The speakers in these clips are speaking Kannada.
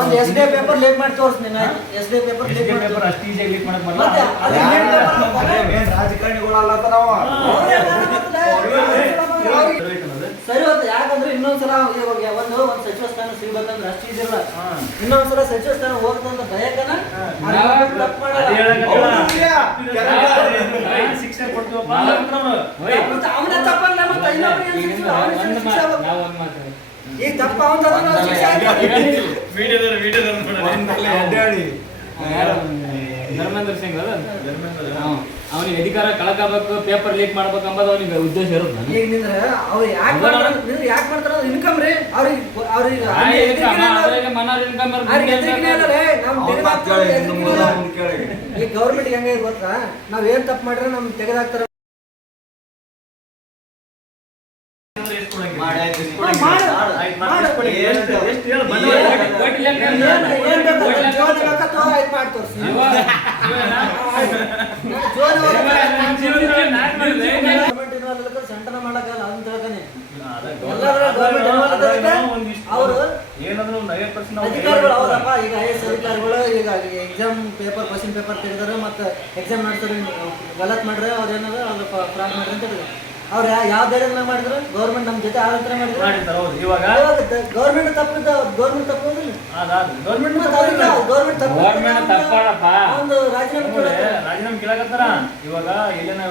ಒಂದು ಎಸ್ ಡಿ ಪೇಪರ್ ಲೀಕ್ ಮಾಡಿ ತೋರಿಸ್ತೀನಿ ಎಸ್ ಡಿ ಪೇಪರ್ ಅಷ್ಟು ಈಸಿಯಾಗಿ ಲೀಕ್ ಮಾಡಕ್ ಬರಲ್ಲ. ರಾಜಕಾರಣಿಗಳಲ್ಲ ನಾವು ಸರಿ ಹೋಯ್ತು. ಯಾಕಂದ್ರೆ ಇನ್ನೊಂದ್ಸಲ ಒಂದು ಸಚಿವ ಸ್ಥಾನ ಸಿಗ್ಬೇಕಂದ್ರೆ ಅಷ್ಟು ಇದಿಲ್ಲ. ಇನ್ನೊಂದ್ಸಲ ಸಚಿವ ಸ್ಥಾನ ಹೋಗ್ತಂತ ಭಯಕನ ಶಿಕ್ಷೆ ಕೊಡ್ತೀವಪ್ಪ ಅವನ ತಪ್ಪಲ್ಲ ಈ ತಪ್ಪ ಅವನ ಧರ್ಮೇಂದ್ರ ಸಿಂಗ್ ಅವನಿಗೆ ಅಧಿಕಾರ ಕಳ್ಕೋಬೇಕು, ಪೇಪರ್ ಲೀಕ್ ಮಾಡ್ಬೇಕು ಅಂಬದು ಅವನಿಗೆ ಉದ್ದೇಶ ಇರುತ್ತೆ. ಈಗ ನಿಂದ್ರೆ ಅವ್ರು ಯಾಕೆ ಮಾಡ್ತಾರ ಇನ್ಕಮ್ ರೀ ಅವ್ರಿಗೆ ಈಗ ಗೌರ್ಮೆಂಟ್ ಹೆಂಗ ಗೊತ್ತಾ, ನಾವ್ ಏನ್ ತಪ್ಪು ಮಾಡ್ರೆ ನಮ್ ತೆಗೆದಾಕ್ತಾರ. ಸಂಟನ ಮಾಡಕ್ಕಲ್ಲ ಅಂತ ಹೇಳ್ತಾನೆ. ಅವರು ಅಧಿಕಾರಿಗಳು ಹೌದಪ್ಪ. ಈಗ IAS ಅಧಿಕಾರಿಗಳು ಈಗ ಎಕ್ಸಾಮ್ ಪೇಪರ್ ಕ್ವಶನ್ ಪೇಪರ್ ತೆಗೆದಾರೆ ಮತ್ತೆ ಎಕ್ಸಾಮ್ ನಡೆಸಿದ್ರೆ ಗಲತ್ ಮಾಡ್ರೆ ಅವ್ರು ಏನದ ಅದು ಫ್ರಾಡ್ ಮಾಡ್ರಿ ಅಂತ ಹೇಳಿದ್ರು. ಅವ್ರು ಯಾವ ಧೈರ್ಯ ಮಾಡಿದ್ರು? ಗೌರ್ಮೆಂಟ್ ನಮ್ಮ ಜೊತೆ ಆಡಳಿತ ಮಾಡಿದ್ರು. ಗೌರ್ಮೆಂಟ್ ತಪ್ಪಿದ್ದ ಗೌರ್ಮೆಂಟ್ ತಪ್ಪೋದಿಲ್ಲ. ಗೌರ್ಮೆಂಟ್ ಒಂದು ರಾಜೀನಾಮೆ ಕೇಳಕತ್ತಾರ. ಇವಾಗ ಇಲ್ಲೇನ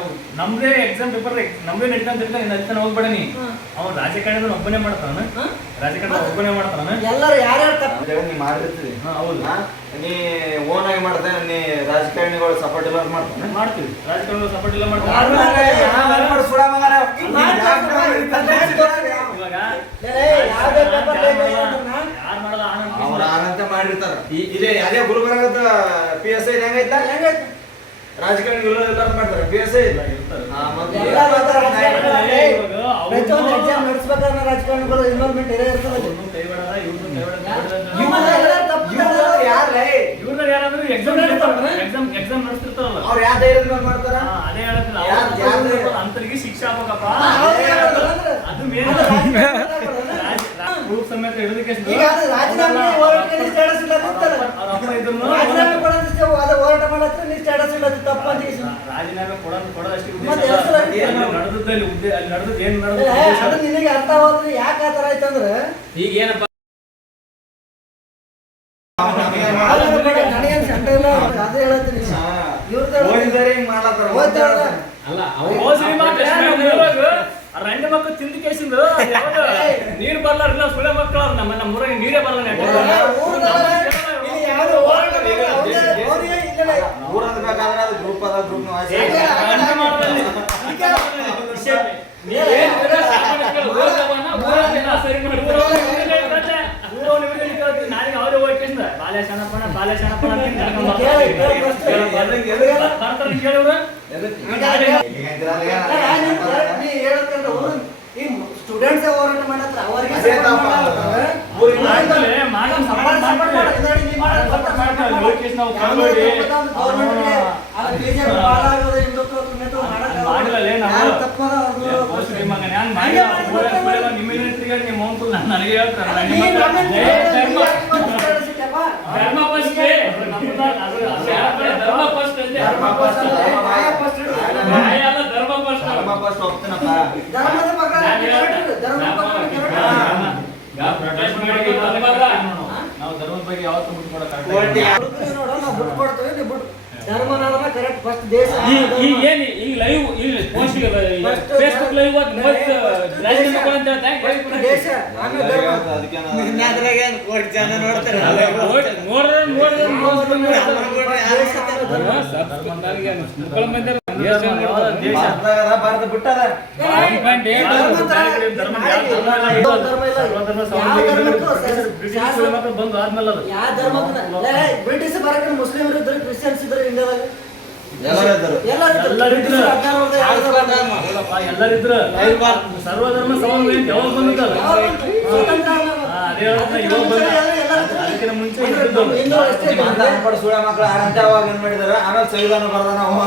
ನಮ್ದೇ ಎಕ್ಸಾಮ್ ಪೇಪರ್ ನಮ್ದೇ ನಡೀತಾನೆ ಹೋಗ್ಬೇಡನಿ. ಅವ್ನು ರಾಜಕಾರಣ ಒಬ್ಬನೇ ಮಾಡ್ತಾನ, ರಾಜಕಾರಣ ಒಬ್ಬನೇ ಮಾಡ್ತಾನ. ಎಲ್ಲರೂ ಯಾರ್ಯಾರು ತಪ್ಪು ನೀ ಮಾಡಿರ್ತೀವಿ. ಹೌದು, ನೀ ಓನ್ ಆಗಿ ಮಾಡ್ತೇನೆ. ನೀ ರಾಜಕಾರಣಿಗಳು ಸಪೋರ್ಟ್ ಎಲ್ಲ ಮಾಡ್ತೀವಿ. ರಾಜಕಾರಣಿಗಳು ಸಪೋರ್ಟ್ ಎಲ್ಲ ಮಾಡ್ತಾರೆ. ಅವ್ರ ಆನಂತ ಮಾಡಿರ್ತಾರ. ಇದೇ ಅದೇ ಗುಲ್ಬರ್ಗದ PSI ಹೆಂಗೈತ ರಾಜಕಾರಣಿಗಳು ಎಲ್ಲರೂ ಮಾಡ್ತಾರೆ. PSI ನಡೆಸ್ಬೇಕಾದ್ರೆ ರಾಜಕಾರಣಿಗಳು ಇನ್ವಾಲ್ವ್ಮೆಂಟ್ ಇರ್ತದೆ. ಎಕ್ಸಾಮ್ ನಡೆಸ್ತಿರ್ತಾರಲ್ಲ ಅವ್ರು ಯಾವ ಧೈರ್ಯದ ಮಾಡ್ತಾರ? ಅದೇ ಅಂತರಿಗೆ ಶಿಕ್ಷೆ ಆಗ್ಬೇಕಪ್ಪ. ಅದು ಮೇನ್ ಪ್ರೂಫ್ ಸಮೇತ ಹಿಡಿದಕ್ಕೆ ರಾಜೀನಾಮೆ ಕೊಡೋದಷ್ಟೇ ನಡೆದದ್ದು ಏನ್ ನಿನಗೆ ಅರ್ಥ ಹೋದ್ರೆ ಯಾಕೆ ಆತರ ಆಯ್ತಂದ್ರೆ ಈಗ ಏನಪ್ಪ ಅದೇ ಹೇಳ್ತೀನಿ. ರಂಡ ಮಕ್ಕಳು ತಿಂದ ಕೇಸಿಂದ ನೀರು ಬರ್ಲಾರ ಸುಳೆ ಮಕ್ಕಳು ನಮ್ಮ ಊರಾಗ ನೀರೇ ಬರಲ್ಲ. ಗ್ರೂಪ್ ಅದ ಗ್ರೂಪ್ ನಾಳೆ ಅವರೇ ಹೋಗ್ಕೇಸಿಂದ ಬಾಲ್ಯ ಶಣಪಣ ಕೇಳಿವ್ರ ಸ್ಟೂಡೆಂಟ್ಸ್ ಹೋರಾಟ ಮಾಡತ್ರ ಅವರಿಗೆ ನನಗೆ ಹೇಳ್ತಾರೆ ನಾವು ಧರ್ಮದ ಬಗ್ಗೆ ಯಾವತ್ತೂ ಧರ್ಮನಾದನ ಕರೆಕ್ಟ್ ಫಸ್ಟ್ ದೇಶ ಈ ಲೈವ್ ಇಲ್ಲಿ ಪೋಸ್ಟ್ ಫೇಸ್ಬುಕ್ ಲೈವ್ ರಾಜೀನಾಮೆ ಅಂತ ದೇಶ ಭಾರತ ಬಿಟ್ಟದ ಬಂದು ಆದ್ಮೇಲೆ ಯಾವ ಧರ್ಮಕ್ಕೆ ಬ್ರಿಟಿಷ್ ಬರಕ್ಕೆ ಮುಸ್ಲಿಮರು ಇದ್ರು, ಕ್ರಿಶ್ಚಿಯನ್ಸ್ ಇದ್ರು ಇಂಡಿಯಾದಾಗ ಎಲ್ಲರಿದ್ರು ಸರ್ವಧರ್ಮ ಸಮಾನ ಯಾವಾಗ ಬಂದಿದ್ದಲ್ಲ ಅದಕ್ಕಿಂತ ಮುಂಚೆ ಸುಳ್ಳ ಮಕ್ಕಳು ಆರಂತ ಅವಾಗ ಏನ್ ಮಾಡಿದಾರ ಆಮೇಲೆ ಸಂವಿಧಾನ ಬರ್ದ ನಾವು